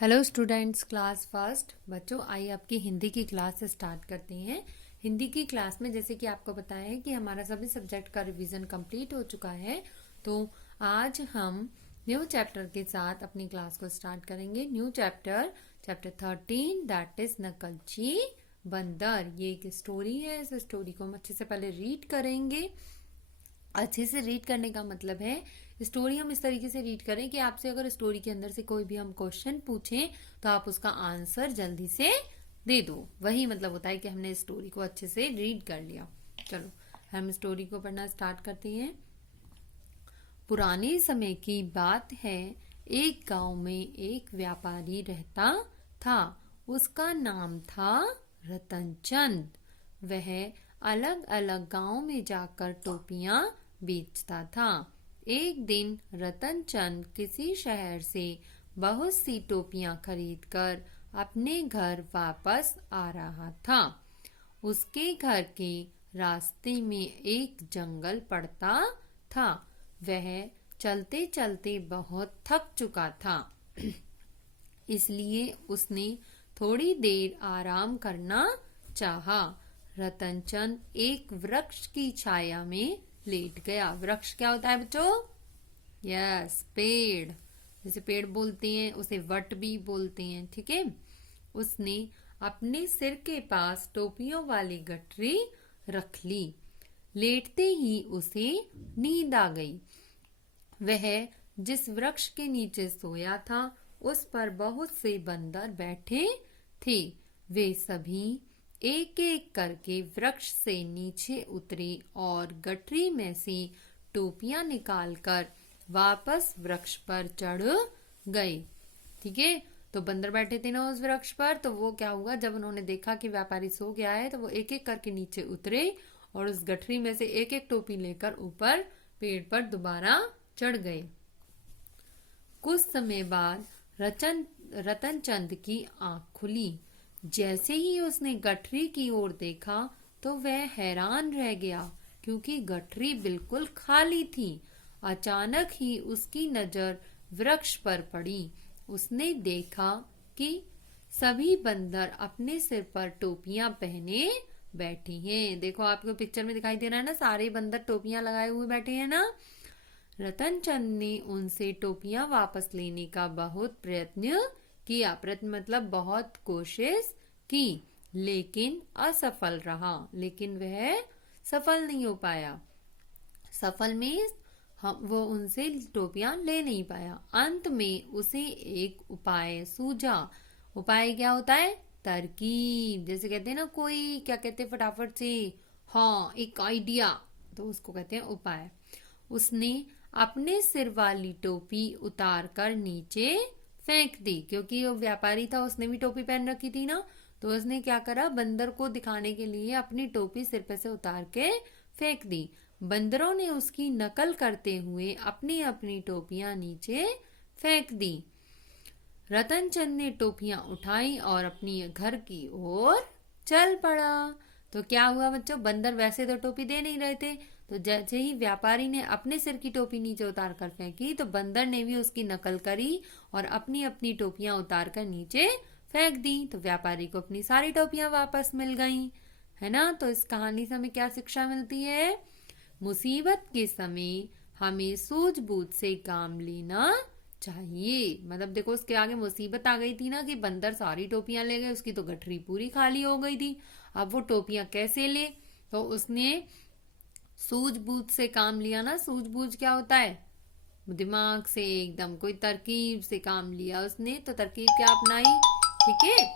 Hello students, class first. बच्चों, आइए आपकी हिंदी की क्लास स्टार्ट करते हैं। हिंदी की क्लास में जैसे कि आपको बताया है कि हमारा सभी सब्जेक्ट का रिवीजन कंप्लीट हो चुका है, तो आज हम न्यू चैप्टर के साथ अपनी क्लास को स्टार्ट करेंगे। न्यू चैप्टर 13 दैट इज नकलची बंदर। ये एक स्टोरी है। इस स्टोरी को हम अच्छे से पहले रीड करेंगे। अच्छे से रीड करने का मतलब है स्टोरी हम इस तरीके से रीड करें कि आपसे अगर स्टोरी के अंदर से कोई भी हम क्वेश्चन पूछें तो आप उसका आंसर जल्दी से दे दो। वही मतलब होता है कि हमने स्टोरी को अच्छे से रीड कर लिया। चलो हम स्टोरी को पढ़ना स्टार्ट करते हैं। पुराने समय की बात है, एक गांव में एक व्यापारी रहता था। उसका नाम था रतनचंद। वह अलग अलग गांव में जाकर टोपियां बेचता था। एक दिन रतनचंद किसी शहर से बहुत सी टोपियां खरीदकर अपने घर वापस आ रहा था। उसके घर के रास्ते में एक जंगल पड़ता था। वह चलते चलते बहुत थक चुका था, इसलिए उसने थोड़ी देर आराम करना चाहा। रतनचंद एक वृक्ष की छाया में लेट गया। वृक्ष क्या होता है बच्चों? यस, पेड़। जैसे पेड़ बोलते हैं उसे वट भी बोलते हैं, ठीक है। उसने अपने सिर के पास टोपियों वाली गठरी रख ली। लेटते ही उसे नींद आ गई। वह जिस वृक्ष के नीचे सोया था उस पर बहुत से बंदर बैठे थे। वे सभी एक एक करके वृक्ष से नीचे उतरे और गठरी में से टोपियां निकालकर वापस वृक्ष पर चढ़ गए। ठीक है, तो बंदर बैठे थे ना उस वृक्ष पर, तो वो क्या हुआ, जब उन्होंने देखा कि व्यापारी सो गया है तो वो एक एक करके नीचे उतरे और उस गठरी में से एक एक टोपी लेकर ऊपर पेड़ पर दोबारा चढ़ गए। कुछ समय बाद रतनचंद की आंख खुली। जैसे ही उसने गठरी की ओर देखा तो वह हैरान रह गया, क्योंकि गठरी बिल्कुल खाली थी। अचानक ही उसकी नजर वृक्ष पर पड़ी। उसने देखा कि सभी बंदर अपने सिर पर टोपियां पहने बैठे हैं। देखो आपको पिक्चर में दिखाई दे रहा है ना, सारे बंदर टोपियां लगाए हुए बैठे हैं ना। रतनचंद ने उनसे टोपियां वापस लेने का बहुत प्रयत्न किया। प्रयत्न मतलब बहुत कोशिश की, लेकिन असफल रहा। लेकिन वह सफल नहीं हो पाया। सफल में वो उनसे टोपियां ले नहीं पाया। अंत में उसे एक उपाय सूझा। उपाय क्या होता है? तरकीब। जैसे कहते हैं ना, कोई क्या कहते हैं फटाफट से, हाँ, एक आइडिया, तो उसको कहते हैं उपाय। उसने अपने सिर वाली टोपी उतार कर नीचे फेंक दी, क्योंकि वो व्यापारी था, उसने भी टोपी पहन रखी थी ना। तो उसने क्या करा, बंदर को दिखाने के लिए अपनी टोपी सिर पे से उतार के फेंक दी। बंदरों ने उसकी नकल करते हुए अपनी अपनी टोपियां नीचे फेंक दी। रतनचंद ने टोपियां उठाई और अपनी घर की ओर चल पड़ा। तो क्या हुआ बच्चों, बंदर वैसे तो टोपी दे नहीं रहे थे, तो जैसे ही व्यापारी ने अपने सिर की टोपी नीचे उतार कर फेंकी तो बंदर ने भी उसकी नकल करी और अपनी अपनी टोपियां उतार कर नीचे फेंक दी। तो व्यापारी को अपनी सारी टोपियां वापस मिल गईं, है ना। तो इस कहानी से हमें क्या शिक्षा मिलती है? मुसीबत के समय हमें सूझबूझ से काम लेना चाहिए। मतलब देखो, उसके आगे मुसीबत आ गई थी ना कि बंदर सारी टोपियां ले गए, उसकी तो गठरी पूरी खाली हो गई थी। अब वो टोपियां कैसे ले? तो उसने सूझबूझ से काम लिया ना। सूझबूझ क्या होता है? दिमाग से, एकदम कोई तरकीब से काम लिया उसने। तो तरकीब क्या अपनाई? ठीक है,